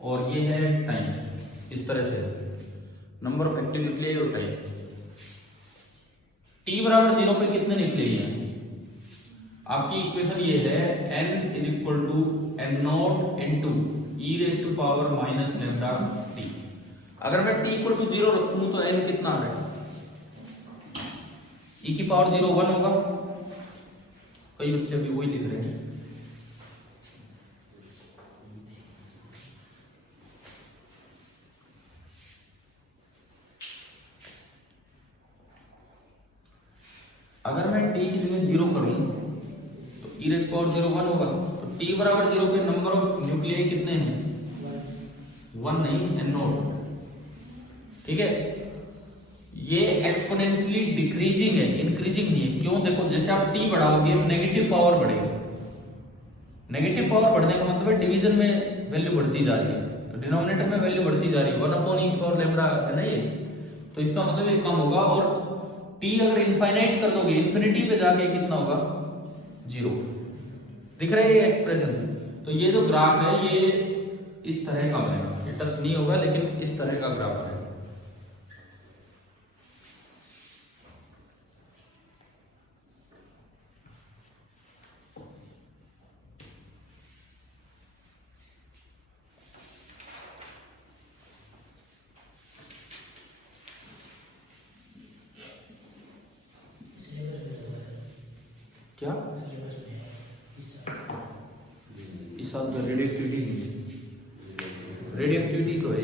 और ये है टाइम। इस तरह से नंबर ऑफ एक्टिव न्यूक्लियाई और टाइम। t बराबर 0 पे कितने न्यूक्लियाई हैं, आपकी इक्वेशन ये है n is equal to n naught into e raise to power minus lambda t। अगर मैं t इक्वल टू 0 रखूं तो n कितना आ रहा है, e की पावर 0 1 होगा। कई बच्चे भी वही लिख रहे हैं। अगर मैं t की जगह 0 करूं तो e रेज़ पावर 0 1 होगा। तो t बराबर 0 पे नंबर ऑफ न्यूक्लियाई कितने हैं, 1 नहीं, n नॉट। ठीक है, ये एक्सपोनेंशियली डिक्रीजिंग है, इंक्रीजिंग नहीं है। क्यों, देखो जैसे आप t बढ़ाओगे नेगेटिव पावर बढ़ेगी। नेगेटिव पावर बढ़ने का मतलब है डिवीजन में वैल्यू बढ़ती जा रही है, तो डिनोमिनेटर में वैल्यू बढ़ती जा रही है। 1/e की पावर लैम्डा है ना ये, तो इसका मतलब ये कम होगा। और टी अगर इनफाइनाइट कर दोगे, इन्फिनिटी पे जाके कितना होगा, 0। दिख रहा है ये एक्सप्रेशन। तो ये जो ग्राफ है ये इस तरह का बनेगा, ये टच नहीं होगा लेकिन इस तरह का ग्राफ बनेगा। क्या इस साल तो रेडियोएक्टिविटी तो है,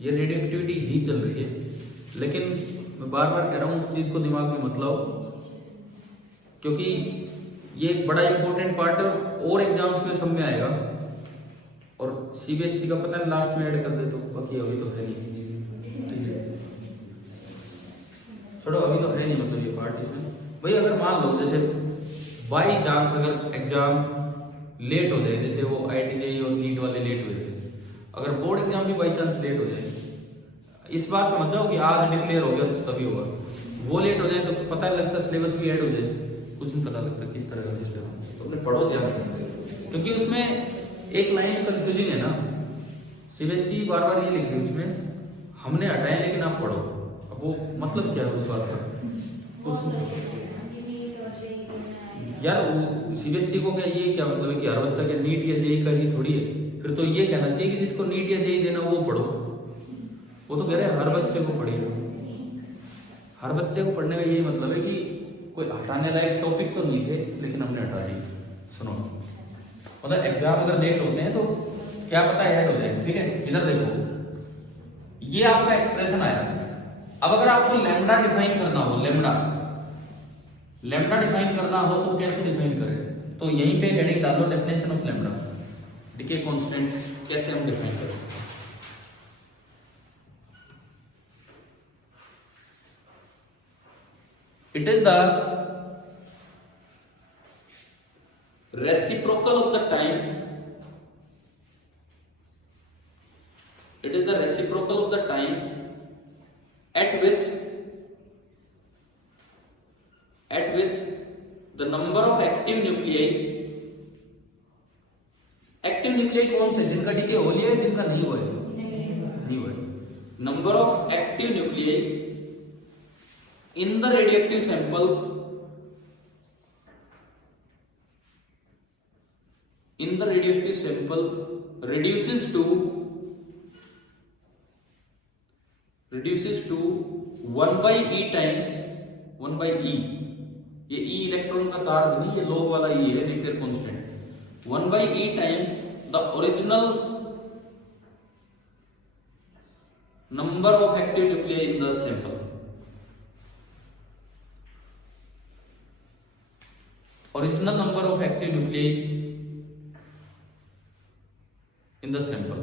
ये रेडियोएक्टिविटी ही चल रही है। लेकिन मैं बार बार कह रहा हूँ उस चीज को दिमाग में मत लाओ, क्योंकि ये एक बड़ा इंपॉर्टेंट पार्ट है और एग्जाम्स में सब में आएगा। और सीबीएसई का पता है लास्ट में ऐड कर दे तो, बाकी अभी तो है नहीं, ठीक है छोड़ो, अभी तो है नहीं मतलब ये पार्ट इसमें। भाई अगर मान लो जैसे बाई चांस अगर एग्जाम लेट हो जाए, जैसे वो IIT और नीट वाले लेट हुए थे, अगर बोर्ड एग्जाम भी बाई चांस लेट हो जाए, इस बात पे मत जाओ कि आज डिक्लेयर हो गया तो तभी होगा। वो लेट हो जाए तो पता लगता सिलेबस भी ऐड हो जाए, कुछ नहीं पता लगता किस तरह का सिस्टम है। तो अपने पढ़ो ध्यान से, क्योंकि उसमें एक लाइन कंफ्यूजिंग है ना, सीबीएसई बार बार ये लिख रही है उसमें, हमने हटाए लेकिन आप पढ़ो। अब वो मतलब क्या है उस बात का, यार सीबीएसई को क्या ये क्या मतलब है कि हर बच्चा के नीट या जेई का ही थोड़ी है। फिर तो ये कहना चाहिए कि जिसको नीट या जेई देना वो पढ़ो। वो तो कह रहे हैं हर बच्चे को पढ़ेगा, हर बच्चे को पढ़ने का यही मतलब है कि कोई हटाने लायक टॉपिक तो नहीं थे लेकिन हमने हटा दिए। सुनो, मतलब एग्जाम अगर लेट होते हैं तो क्या पता ऐड हो जाए, ठीक है। इधर देखो, ये आपका एक्सप्रेशन आया। अब अगर आपको लैम्डा डिफाइन करना हो, लैम्डा डिफाइन करना हो तो कैसे डिफाइन करें, तो यहीं पे हेडिंग डालो definition of lambda, decay constant कैसे हम डिफाइन करें। It is the reciprocal of the time, it is the reciprocal of the time at which the number of active nuclei कौन से, जिनका डीके हो लिया है, जिनका नहीं हुआ है, नहीं हुआ है, number of active nuclei in the radioactive sample reduces to 1 by e times 1 by e, ये e इलेक्ट्रॉन का चार्ज नहीं, ये log वाला e है, nuclear constant, 1 by e times the original number of active nuclei in the sample, original number of active nuclei in the sample।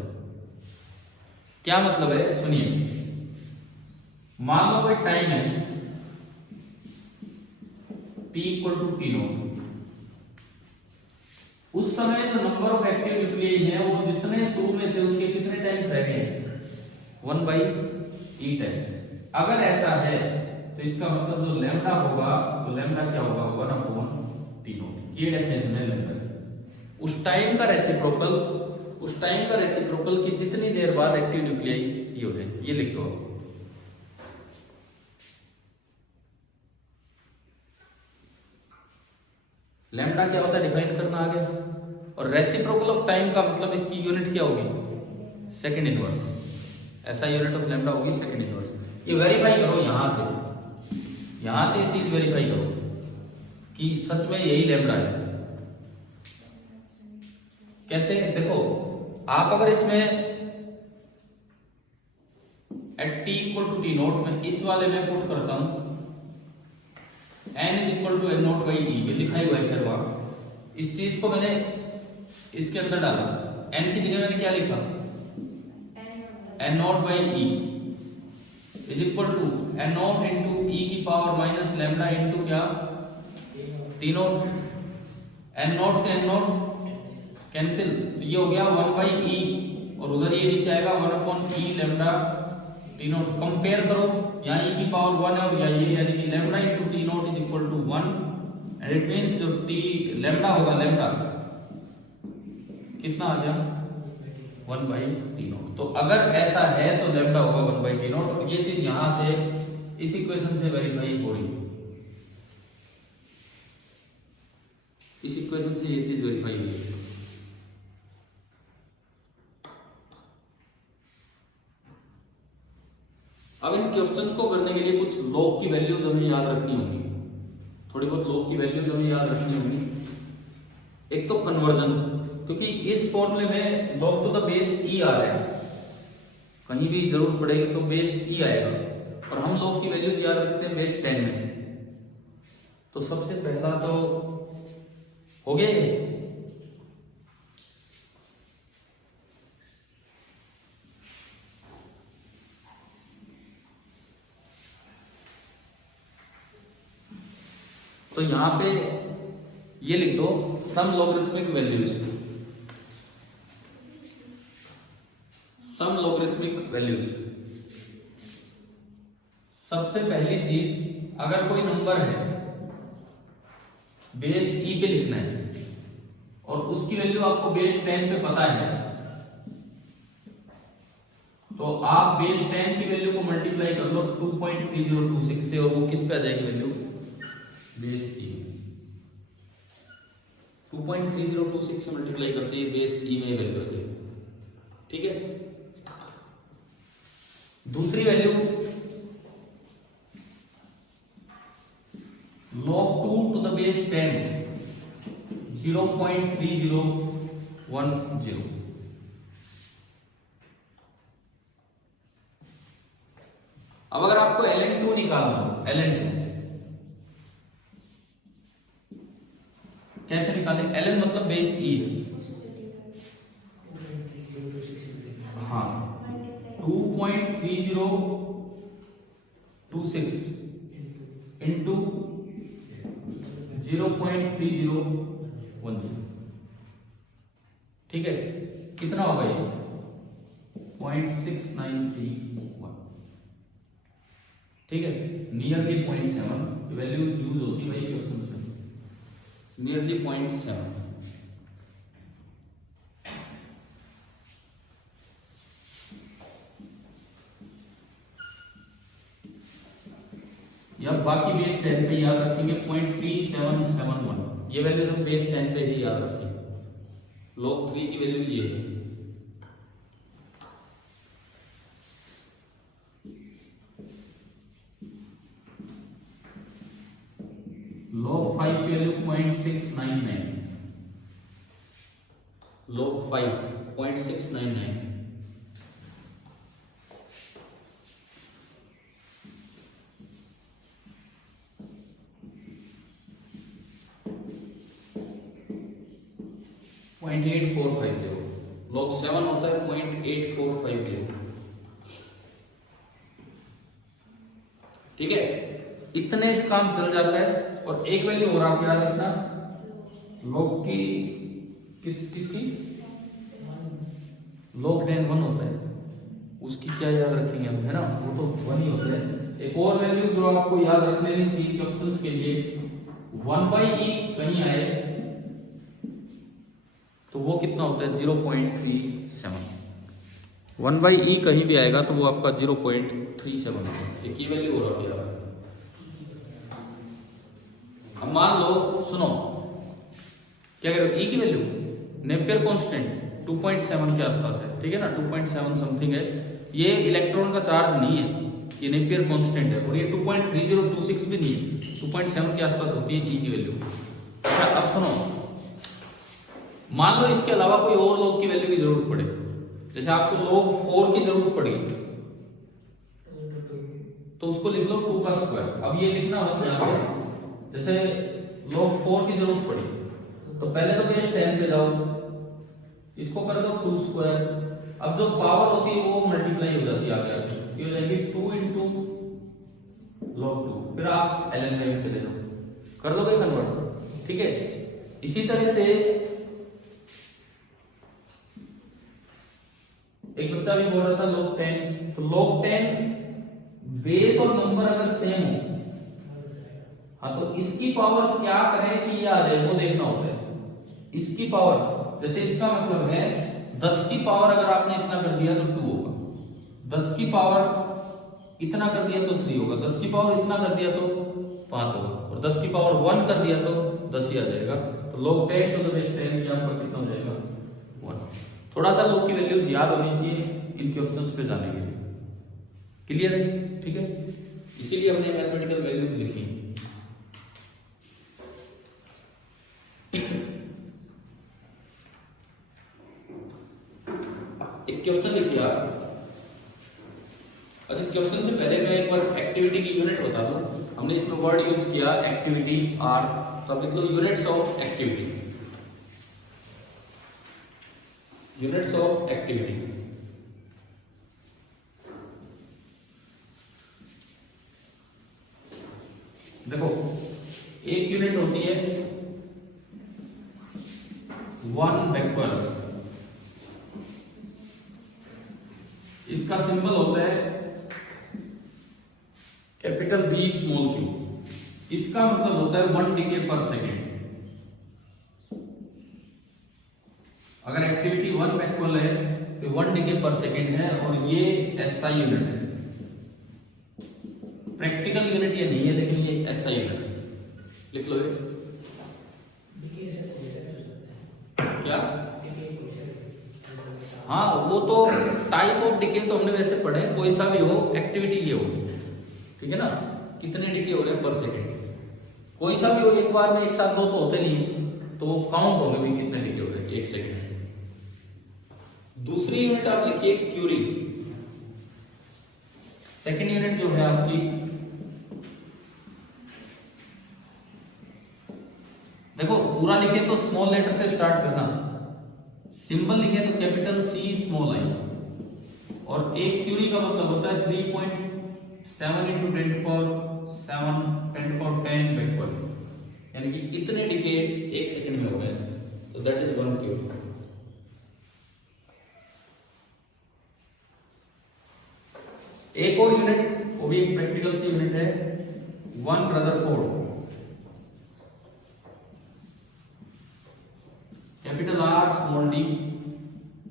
क्या मतलब है, सुनिए। मान लो कोई टाइम है t equal to T naught, उस समय जो नंबर ऑफ एक्टिव न्यूक्लियाई है वो जितने शुरू में थे उसके कितने टाइम्स रह गए, 1 by e टाइम्स। अगर ऐसा है तो इसका मतलब जो लैम्डा होगा, तो लैम्डा क्या होगा, 1/t0। ये डेफिनेशन है लैम्डा। उस टाइम का रेसिप्रोकल की जितनी देर बाद एक्टिव न्यूक्लियाई ये हो जाए, ये लिख दो। लैम्डा क्या होता है डिफाइन करना आगे, और रेसिप्रोकल ऑफ टाइम का मतलब इसकी यूनिट क्या होगी, सेकंड इनवर्स। ऐसा यूनिट ऑफ लैम्डा होगी सेकंड इनवर्स। ये वेरीफाई करो, यहां से ये चीज वेरीफाई करो कि सच में यही लैम्डा है। कैसे, देखो आप अगर इसमें at t equal to T naught में इस वाले में पुट करता हूं n is equal to n naught by e, ये लिखा ही हुआ है। फिर वहां इस चीज को मैंने इसके अंदर डाला, n की जगह मैंने क्या लिखा, n naught by e is equal to n naught into e की पावर माइनस लैम्डा इंटू क्या, t नॉट। n नॉट से n नॉट कैंसिल, तो ये हो गया 1 बाई e, और उधर ये नीचे आएगा 1 upon e lambda T not compare करो, यहाँ e की पावर 1 है और यहाँ ये, यानी कि lambda into T naught is equal to 1 and it means जो टी लैम्डा होगा, लैम्डा कितना आ गया 1 बाई टी नॉट। तो अगर ऐसा है तो लैम्डा होगा 1 बाई टी नॉट, और ये चीज यहां से इस इक्वेशन से वेरीफाई हो रही है, इस इक्वेशन से ये चीज वेरीफाई हुई है। अब इन क्वेश्चंस को करने के लिए कुछ लॉग की वैल्यूज हमें याद रखनी होंगी, थोड़ी बहुत लॉग की वैल्यूज हमें याद रखनी होंगी। एक तो कन्वर्जन, क्योंकि इस फॉर्मूले में लॉग टू द बेस ई आ रहा है, कहीं भी जरूरत पड़ेगी तो बेस ई आएगा, और हम लॉग की वैल्यूज याद रखते हैं बेस 10 में। तो सबसे पहला तो हो गया ये, तो यहां पे ये लिख दो सम लॉगरिथमिक वैल्यूज, सम लॉगरिथमिक वैल्यूज। सबसे पहली चीज, अगर कोई नंबर है बेस ई पे लिखना है और उसकी वैल्यू आपको बेस 10 पे पता है, तो आप बेस 10 की वैल्यू को मल्टीप्लाई कर लो 2.3026 से, और वो किस पे आ जाएगी वैल्यू बेस ई। 2.3026 से मल्टीप्लाई करते ही बेस ई में वैल्यू आ जाएगी, ठीक है। दूसरी value log 2 to the base 10 0.3010। अब अगर आपको ln2 निकालना हो, ln2 कैसे निकालें? ln मतलब बेस ई है, हाँ 2.3026 इंटू 0.3010, ठीक है, कितना होगा ये 0.6931, ठीक है, नियरली 0.7 वैल्यू यूज होती है भाई क्वेश्चन में, नियरली 0.7। या बाकी बेस 10 पे याद रखेंगे 0.3771, ये वैल्यू सब बेस 10 पे ही याद रखेंगे। log 3 की वैल्यू ये है, log 5 की वैल्यू 0.699, log 5 0.699, .8450, log 7 होता है 0.8450, ठीक है। इतने से काम चल जाता है। और एक वैल्यू और आप याद रखना, log की किसकी log 10 1 होता है, उसकी क्या याद रखेंगे हम, है ना, वो तो 1 ही होता है। एक और वैल्यू जो आपको याद रख लेनी चाहिए क्वेश्चंस के लिए, 1/e कहीं आए तो वो कितना होता है 0.37, 1/e कहीं भी आएगा तो वो आपका 0.37 होगा, एक ही वैल्यू हो रहा है। अब मान लो, सुनो क्या करो, e की वैल्यू नेपियर कांस्टेंट 2.7 के आसपास है, ठीक है ना, 2.7 समथिंग है। ये इलेक्ट्रॉन का चार्ज नहीं है, ये नेपियर कांस्टेंट है, और ये 2.3026 भी नहीं है, 2.7 के आसपास होती है e की वैल्यू। अच्छा अब सुनो, मान लो इसके अलावा कोई और log की वैल्यू की जरूरत पड़े, जैसे आपको log 4 की जरूरत पड़ी तो उसको लिख लो 2 का स्क्वायर। अब ये लिखना होगा यहाँ पे, जैसे log 4 की जरूरत पड़ी तो पहले तो बेस 10 पे जाओ, इसको कर दो 2 स्क्वायर। अब जो पावर होती है वो मल्टीप्लाई हो जाती है आगे, ये हो जाएगी 2 इंटू log 2, फिर आप ln में चले जाओ, कर दोगे कन्वर्ट, ठीक है। इसी तरह से एक बच्चा भी बोल रहा था log 10, तो log 10 बेस और नंबर अगर सेम हो, हाँ तो इसकी पावर क्या करें कि ये आ जाए वो देखना होता है। इसकी पावर जैसे इसका मतलब है 10 की पावर अगर आपने इतना कर दिया तो 2 होगा, 10 की पावर इतना कर दिया तो 3 होगा, 10 की पावर इतना कर दिया तो 5 होगा, और 10 की पावर 1 कर दिया तो 10 ही आ जाएगा। तो log 10 to the base 10 यहाँ पर कितना हो जाएगा 1। थोड़ा सा log की वैल्यूज याद होनी चाहिए इन क्वेश्चंस पे जाने के लिए। क्लियर है? ठीक है, इसीलिए हमने मैथमेटिकल वैल्यूज लिखी। एक क्वेश्चन लिखिए आप। अच्छा, क्वेश्चन से पहले मैं एक बार एक्टिविटी की यूनिट बता दूं। हमने इसमें वर्ड यूज किया एक्टिविटी आर, तो अब लिख लो units of activity. Units of activity, देखो एक यूनिट होती है 1 बैकवर्ड, इसका सिंबल होता है कैपिटल बी स्मॉल क्यू। इसका मतलब होता है 1 डिके पर सेकेंड। अगर एक्टिविटी 1 बैकवर्ड है तो 1 डिके पर सेकेंड है, और ये एसआई यूनिट है। प्रैक्टिकल यूनिट ये नहीं है, लेकिन ये एसआई यूनिट है। लिख लो ये क्या, हाँ वो तो टाइप ऑफ डिके तो हमने वैसे पढ़े, कोई सा भी हो एक्टिविटी ये हो, ठीक है ना। कितने डिके हो रहे हैं पर सेकेंड, कोई सा भी हो, एक बार में एक साथ दो तो होते नहीं, तो वो काउंट होंगे भी कितने डिके हो रहे हैं एक सेकेंड। दूसरी यूनिट आप लिखिए क्यूरी। सेकेंड यूनिट जो है आपकी, देखो पूरा लिखे तो स्मॉल लेटर से स्टार्ट करना, सिंबल लिखे तो कैपिटल सी स्मॉल आई, और एक क्यूरी का मतलब होता है 3.7 into 10 बैकवर्ड, यानी कि इतने डिके एक सेकंड में हो गए, तो दैट इज 1 क्यूरी। एक और यूनिट, वो भी एक प्रैक्टिकल सी यूनिट है, 1 Rutherford. Capital R small D,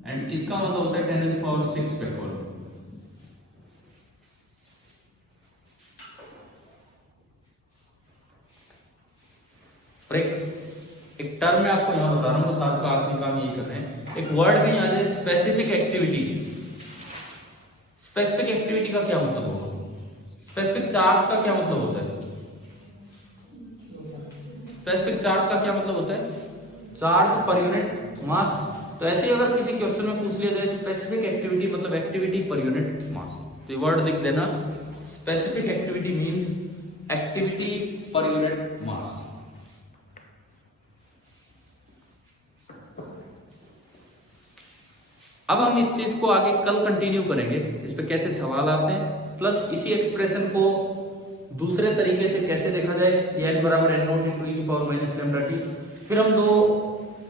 and इसका मतलब होता है 10⁶ बैकवर्ड। एक टर्म मैं आपको यहां बता रहा हूं, बस आज का आखिरी काम ये कर रहे हैं। एक वर्ड कहीं आ जाए स्पेसिफिक एक्टिविटी। स्पेसिफिक एक्टिविटी का क्या मतलब होगा? स्पेसिफिक चार्ज का क्या मतलब होता है? स्पेसिफिक चार्ज का क्या मतलब होता है? Charge per unit mass. तो ऐसे ही अगर किसी क्वेश्चन में पूछ लिया जाए स्पेसिफिक एक्टिविटी मतलब एक्टिविटी पर यूनिट मास, तो ये वर्ड लिख देना, specific activity means activity per unit mass. अब हम इस चीज को आगे कल कंटिन्यू करेंगे, इस पे कैसे सवाल आते हैं, प्लस इसी एक्सप्रेशन को दूसरे तरीके से कैसे देखा जाए, n बराबर n0 into e की पावर माइनस लैम्डा टी। फिर हम दो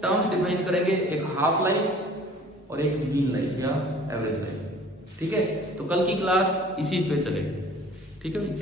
टर्म्स डिफाइन करेंगे, एक हाफ लाइफ और एक मीन लाइफ या एवरेज लाइफ। ठीक है, तो कल की क्लास इसी पे चलेगी। ठीक है भाई।